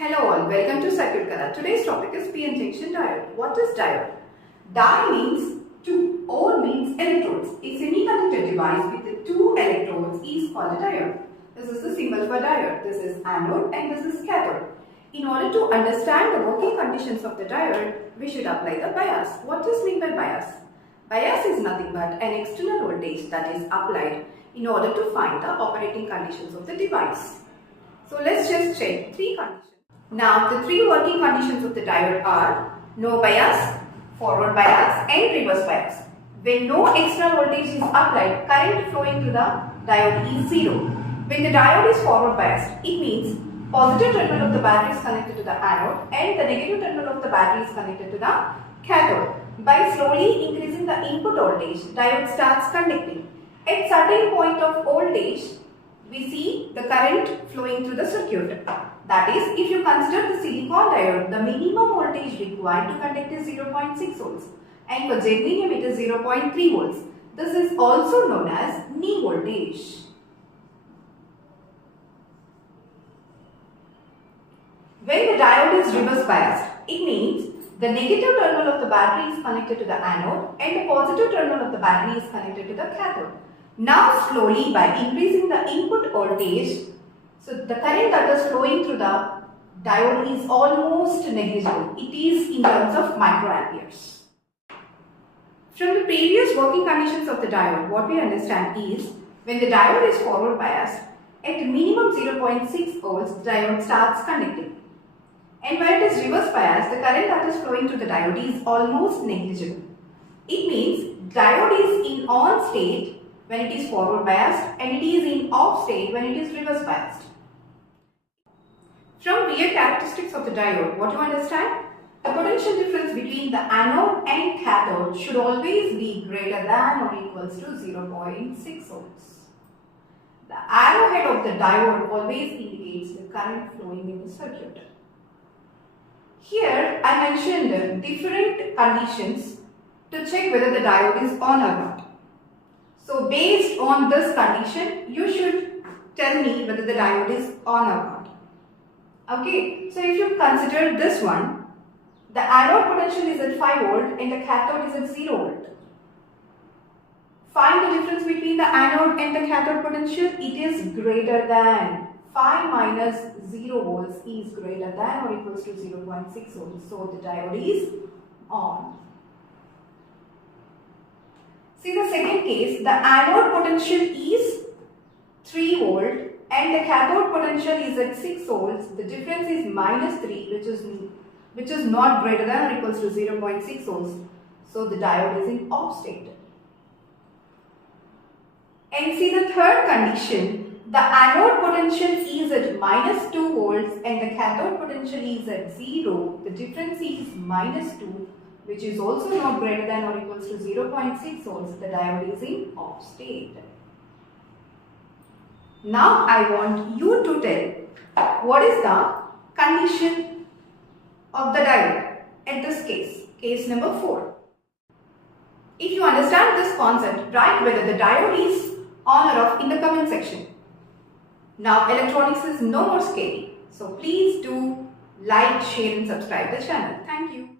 Hello all, welcome to Circuit Color. Today's topic is PN junction diode. What is diode? Di means two, or means electrodes. A semiconductor device with the two electrodes is called a diode. This is the symbol for diode. This is anode and this is cathode. In order to understand the working conditions of the diode, we should apply the bias. What does mean by bias? Bias is nothing but an external voltage that is applied in order to find the operating conditions of the device. So let's just check three conditions. Now the three working conditions of the diode are no bias, forward bias and reverse bias. When no external voltage is applied, current flowing through the diode is zero. When the diode is forward biased, it means positive terminal of the battery is connected to the anode and the negative terminal of the battery is connected to the cathode. By slowly increasing the input voltage, diode starts conducting. At certain point of voltage, we see the current flowing through the circuit. That is, if you consider the silicon diode, the minimum voltage required to conduct is 0.6 volts and for germanium it is 0.3 volts. This is also known as knee voltage. When the diode is reverse biased, it means the negative terminal of the battery is connected to the anode and the positive terminal of the battery is connected to the cathode. Now slowly, by increasing the input voltage, so the current that is flowing through the diode is almost negligible. It is in terms of microamperes. From the previous working conditions of the diode, what we understand is when the diode is forward biased, at minimum 0.6 volts, the diode starts conducting. And when it is reverse biased, the current that is flowing through the diode is almost negligible. It means diode is in on state when it is forward biased and it is in off state when it is reverse biased. From real characteristics of the diode, what you understand? The potential difference between the anode and cathode should always be greater than or equals to 0.6 volts. The arrowhead of the diode always indicates the current flowing in the circuit. Here I mentioned different conditions to check whether the diode is on or not. So based on this condition, you should tell me whether the diode is on or not. Okay, so if you consider this one, the anode potential is at 5 volt and the cathode is at 0 volt. Find the difference between the anode and the cathode potential. It is greater than 5 minus 0 volts is greater than or equals to 0.6 volts. So the diode is on. See the second case, the anode potential is 3 volt and the cathode potential is at 6 volts. The difference is minus 3 which is not greater than or equals to 0.6 volts. So the diode is in off state. And see the third condition, the anode potential is at minus 2 volts and the cathode potential is at 0. The difference is minus 2, which is also not greater than or equals to 0.6 volts. The diode is in off state. Now I want you to tell what is the condition of the diode at this case number 4. If you understand this concept, write whether the diode is on or off in the comment section. Now electronics is no more scary, so please do like, share and subscribe the channel. Thank you.